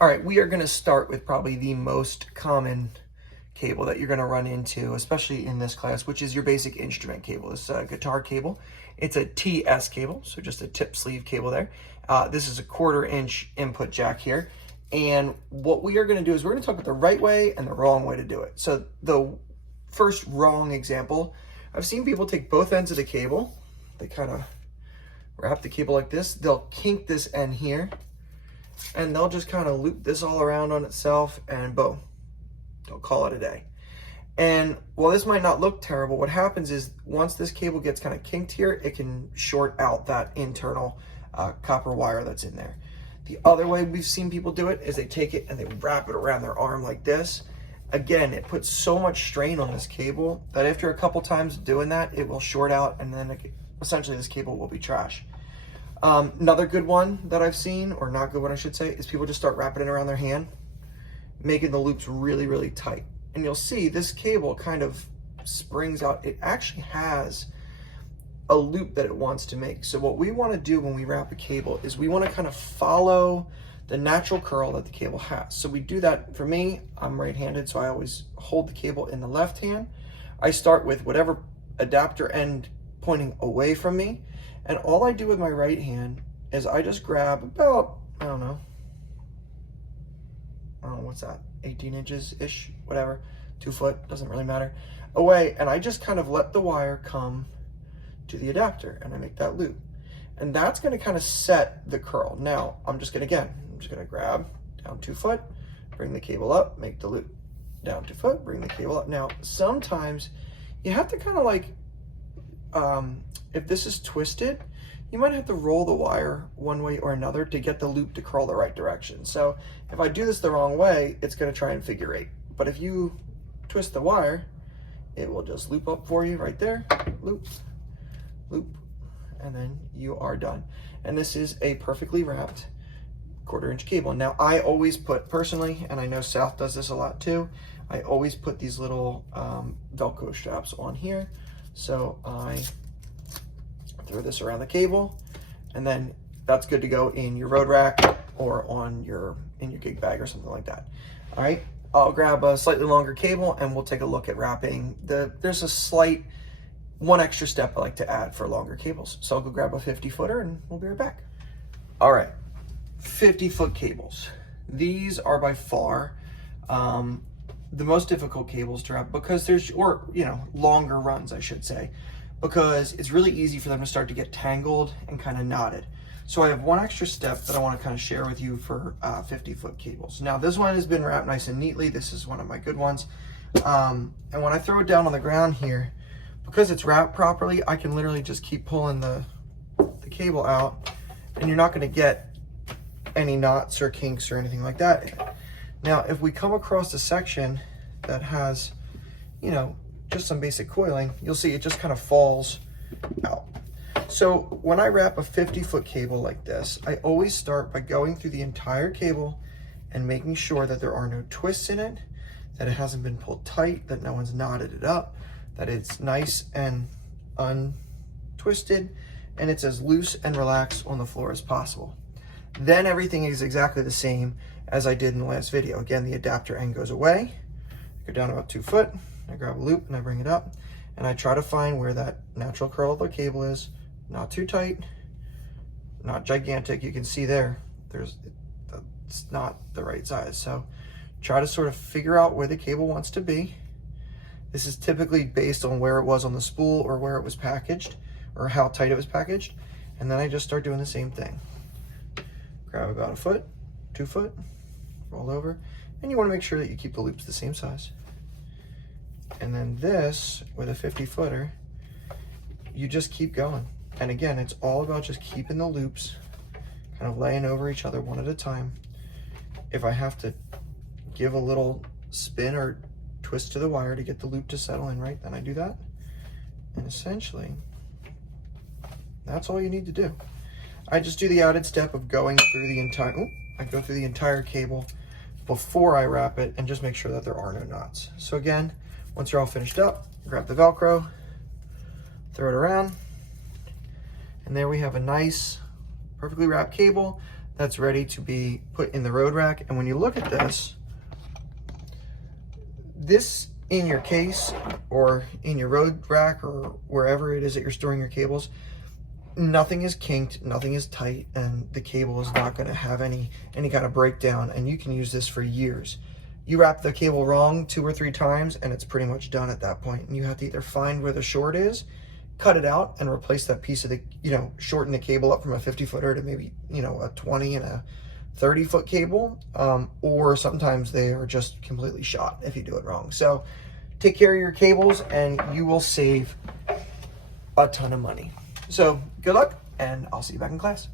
All right, we are going to start with probably the most common cable that you're going to run into, especially in this class, which is your basic instrument cable. This guitar cable. It's a TS cable, so just a tip sleeve cable there. This is a 1/4 inch input jack here. And what we are going to do is we're going to talk about the right way and the wrong way to do it. So the first wrong example, I've seen people take both ends of the cable. They kind of wrap the cable like this. They'll kink this end here, and they'll just kind of loop this all around on itself, and boom, they'll call it a day. And while this might not look terrible, what happens is once this cable gets kind of kinked here, it can short out that internal copper wire that's in there. The other way we've seen people do it is they take it and they wrap it around their arm like this. Again, it puts so much strain on this cable that after a couple times doing that, it will short out, and then essentially this cable will be trash. Another good one that I've seen, or not good one I should say, is people just start wrapping it around their hand, making the loops really, really tight. And you'll see this cable kind of springs out. It actually has a loop that it wants to make. So what we want to do when we wrap a cable is we want to kind of follow the natural curl that the cable has. So we do that. For me, I'm right-handed, so I always hold the cable in the left hand. I start with whatever adapter end pointing away from me. And all I do with my right hand is I just grab about, I don't know, what's that, 18 inches-ish, whatever, 2 foot, doesn't really matter, away, and I just kind of let the wire come to the adapter, and I make that loop. And that's gonna kind of set the curl. Now, I'm just gonna grab down 2 foot, bring the cable up, make the loop. Down 2 foot, bring the cable up. Now, sometimes you have to kind of like, if this is twisted, you might have to roll the wire one way or another to get the loop to curl the right direction. So if I do this the wrong way, it's going to try and figure 8. But if you twist the wire, it will just loop up for you right there, loop, loop, and then you are done. And this is a perfectly wrapped 1/4 inch cable. Now I always put, personally, and I know South does this a lot too, I always put these little Velcro straps on here. So I throw this around the cable, and then that's good to go in your road rack or in your gig bag or something like that. All right, I'll grab a slightly longer cable and we'll take a look at wrapping. There's a slight one extra step I like to add for longer cables. So I'll go grab a 50-footer and we'll be right back. All right, 50-foot cables. These are by far the most difficult cables to wrap because there's, or longer runs I should say, because it's really easy for them to start to get tangled and kind of knotted. So I have one extra step that I want to kind of share with you for 50-foot cables. Now this one has been wrapped nice and neatly. This is one of my good ones. And when I throw it down on the ground here, because it's wrapped properly, I can literally just keep pulling the cable out, and you're not going to get any knots or kinks or anything like that. Now, if we come across a section that has, just some basic coiling, you'll see it just kind of falls out. So when I wrap a 50-foot cable like this, I always start by going through the entire cable and making sure that there are no twists in it, that it hasn't been pulled tight, that no one's knotted it up, that it's nice and untwisted, and it's as loose and relaxed on the floor as possible. Then everything is exactly the same as I did in the last video. Again, the adapter end goes away, go down about 2 foot, I grab a loop and I bring it up, and I try to find where that natural curl of the cable is, not too tight, not gigantic. You can see there, it's not the right size. So try to sort of figure out where the cable wants to be. This is typically based on where it was on the spool or where it was packaged or how tight it was packaged. And then I just start doing the same thing. Grab about 1 foot, 2 foot, roll over, and you want to make sure that you keep the loops the same size. And then this, with a 50-footer, you just keep going. And again, it's all about just keeping the loops kind of laying over each other one at a time. If I have to give a little spin or twist to the wire to get the loop to settle in right, then I do that. And essentially, that's all you need to do. I just do the added step of going through the entire cable before I wrap it and just make sure that there are no knots. So again, once you're all finished up, grab the Velcro, throw it around, and there we have a nice, perfectly wrapped cable that's ready to be put in the road rack. And when you look at this in your case or in your road rack or wherever it is that you're storing your cables, nothing is kinked, nothing is tight, and the cable is not going to have any kind of breakdown, and you can use this for years. You wrap the cable wrong 2 or 3 times and it's pretty much done at that point. And you have to either find where the short is, cut it out and replace that piece of the, shorten the cable up from a 50-footer to maybe, a 20 and a 30-foot cable, or sometimes they are just completely shot if you do it wrong. So take care of your cables and you will save a ton of money. So good luck, and I'll see you back in class.